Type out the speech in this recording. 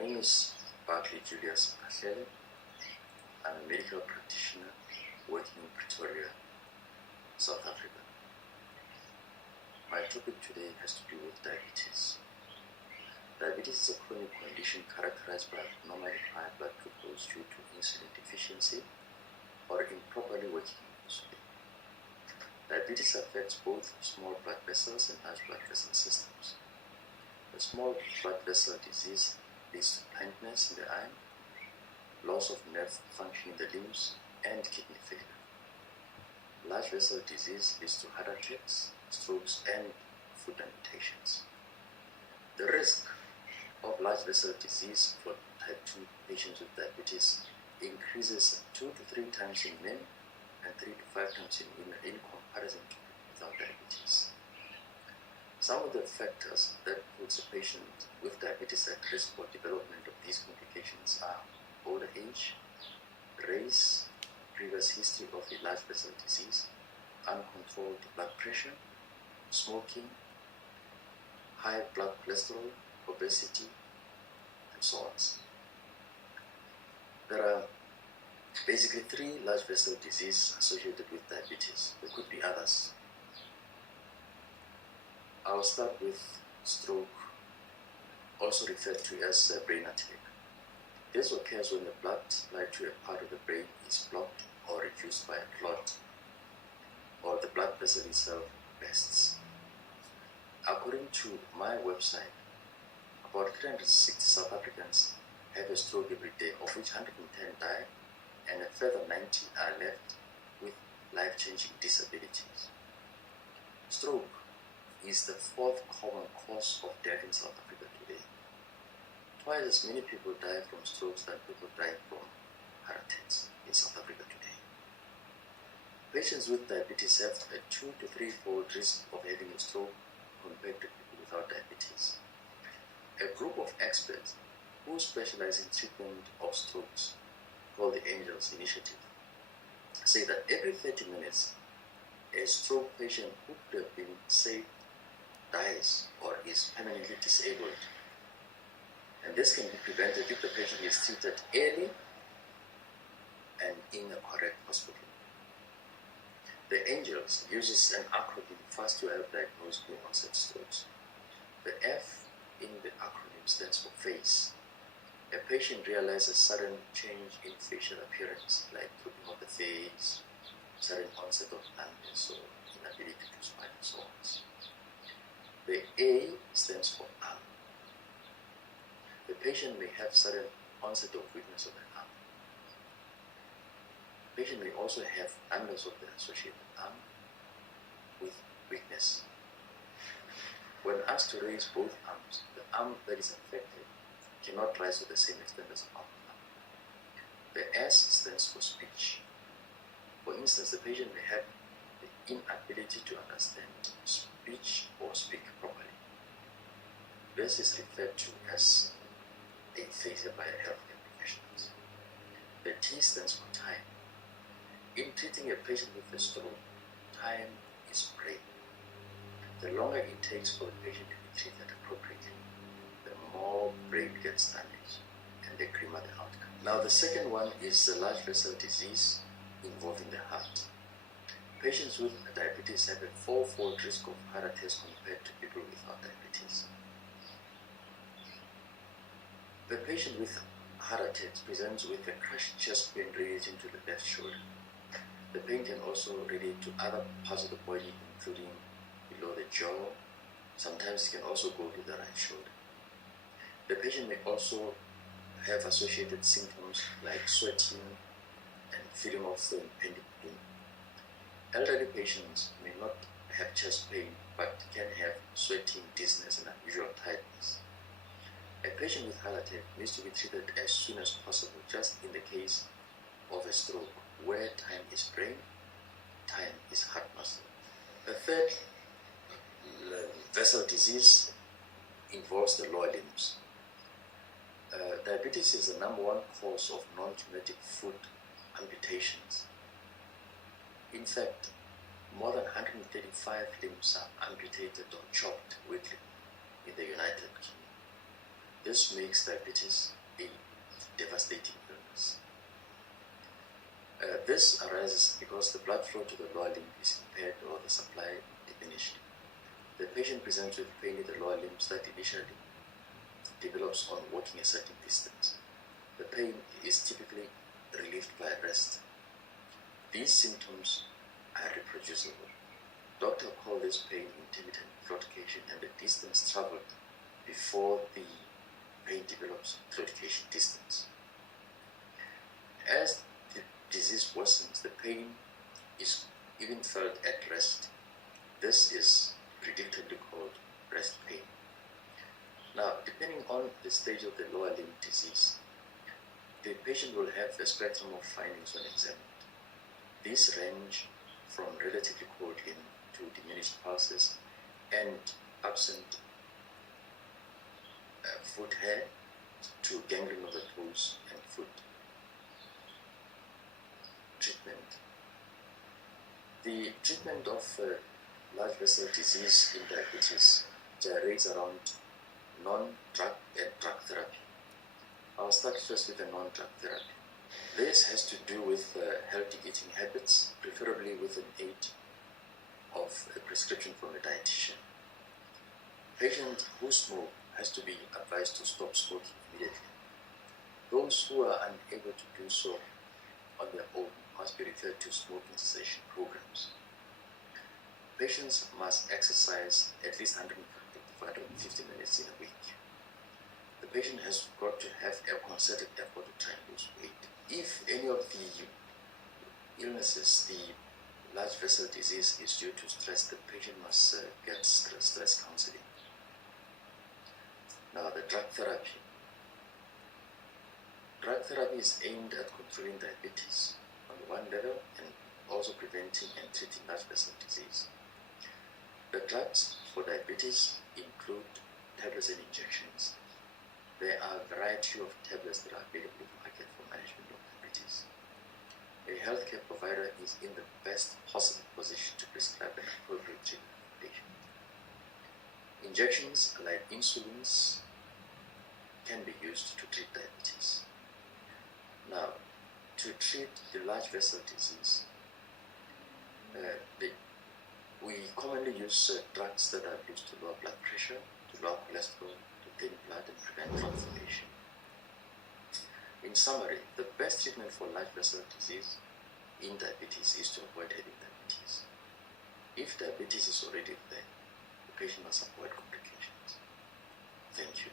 name is Barclay Julius Mahlele. I'm a medical practitioner working in Pretoria, South Africa. My topic today has to do with diabetes. Diabetes is a chronic condition characterized by abnormally high blood glucose due to insulin deficiency or improperly working insulin. Diabetes affects both small blood vessels and large blood vessel systems. The small blood vessel disease leads to blindness in the eye, loss of nerve function in the limbs, and kidney failure. Large vessel disease leads to heart attacks, strokes, and foot amputations. The risk of large vessel disease for type 2 patients with diabetes increases 2 to 3 times in men and 3 to 5 times in women in comparison to people without diabetes. Some of the factors that puts a patient with diabetes at risk for development of these complications are older age, race, previous history of a large vessel disease, uncontrolled blood pressure, smoking, high blood cholesterol, obesity, and so on. There are basically 3 large vessel diseases associated with diabetes. There could be others. I'll start with stroke, also referred to as brain attack. This occurs when the blood supply to a part of the brain is blocked or reduced by a clot, or the blood vessel itself bursts. According to my website, about 360 South Africans have a stroke every day, of which 110 die, and a further 90 are left with life-changing disabilities. Stroke is the 4th common cause of death in South Africa today. Twice as many people die from strokes than people die from heart attacks in South Africa today. Patients with diabetes have a 2 to 3-fold risk of having a stroke compared to people without diabetes. A group of experts who specialize in treatment of strokes, called the Angels Initiative, say that every 30 minutes, a stroke patient who could have been saved dies or is permanently disabled. And this can be prevented if the patient is treated early and in a correct hospital. The Angels uses an acronym fast to help diagnose new onset strokes. The F in the acronym stands for face. A patient realizes sudden change in facial appearance, like drooping of the face, sudden onset of numbness or inability to smile and so on. The A stands for arm. The patient may have sudden onset of weakness of the arm. The patient may also have numbness of the associated arm with weakness. When asked to raise both arms, the arm that is affected cannot rise to the same extent as the other arm. The S stands for speech. For instance, the patient may have the inability to understand speech or speak properly. This is referred to as aphasia by healthcare professionals. The T stands for time. In treating a patient with a stroke, time is brain. The longer it takes for the patient to be treated appropriately, the more brain gets damaged and the grimmer the outcome. Now the second one is the large vessel disease involving the heart. Patients with diabetes have a 4-fold risk of heart attacks compared to people without diabetes. The patient with heart attacks presents with a crushed chest pain radiating to the left shoulder. The pain can also radiate to other parts of the body, including below the jaw. Sometimes it can also go to the right shoulder. The patient may also have associated symptoms like sweating and feeling of the impending doom. Elderly patients may not have chest pain but can have sweating, dizziness, and unusual tiredness. A patient with heart attack needs to be treated as soon as possible, just in the case of a stroke, where time is brain, time is heart muscle. The third vessel disease involves the lower limbs. Diabetes is the number 1 cause of non-traumatic foot amputations. In fact, more than 135 limbs are amputated or chopped weekly in the United Kingdom. This makes diabetes a devastating illness. This arises because the blood flow to the lower limb is impaired or the supply diminished. The patient presents with pain in the lower limbs that initially develops on walking a certain distance. The pain is typically relieved by rest. These symptoms are reproducible. Doctors call this pain intermittent claudication, and the distance traveled before the pain develops claudication distance. As the disease worsens, the pain is even felt at rest. This is predictably called rest pain. Now, depending on the stage of the lower limb disease, the patient will have a spectrum of findings when examined. These range from relatively cold limb to diminished pulses and absent foot hair to gangrene of the toes and foot. Treatment. The treatment of large vessel disease in diabetes gyrates around non-drug and drug therapy. I'll start first with the non-drug therapy. This has to do with healthy eating habits, preferably with an aid of a prescription from a dietitian. Patients who smoke has to be advised to stop smoking immediately. Those who are unable to do so on their own must be referred to smoking cessation programs. Patients must exercise at least 150 minutes in a week. The patient has got to have a concerted effort to try and lose weight. If any of the illnesses, the large vessel disease, is due to stress, the patient must get stress counseling. Now, the drug therapy. Drug therapy is aimed at controlling diabetes on one level and also preventing and treating large vessel disease. The drugs for diabetes include tablets and injections. There are a variety of tablets that are available in the market for management of diabetes. A healthcare provider is in the best possible position to prescribe an appropriate treatment for the patient. Injections like insulins can be used to treat diabetes. Now, to treat the large vessel disease, we commonly use drugs that are used to lower blood pressure, to lower cholesterol, to thin blood, and prevent clot formation. In summary, the best treatment for large vessel disease in diabetes is to avoid having diabetes. If diabetes is already there, the patient must avoid complications. Thank you.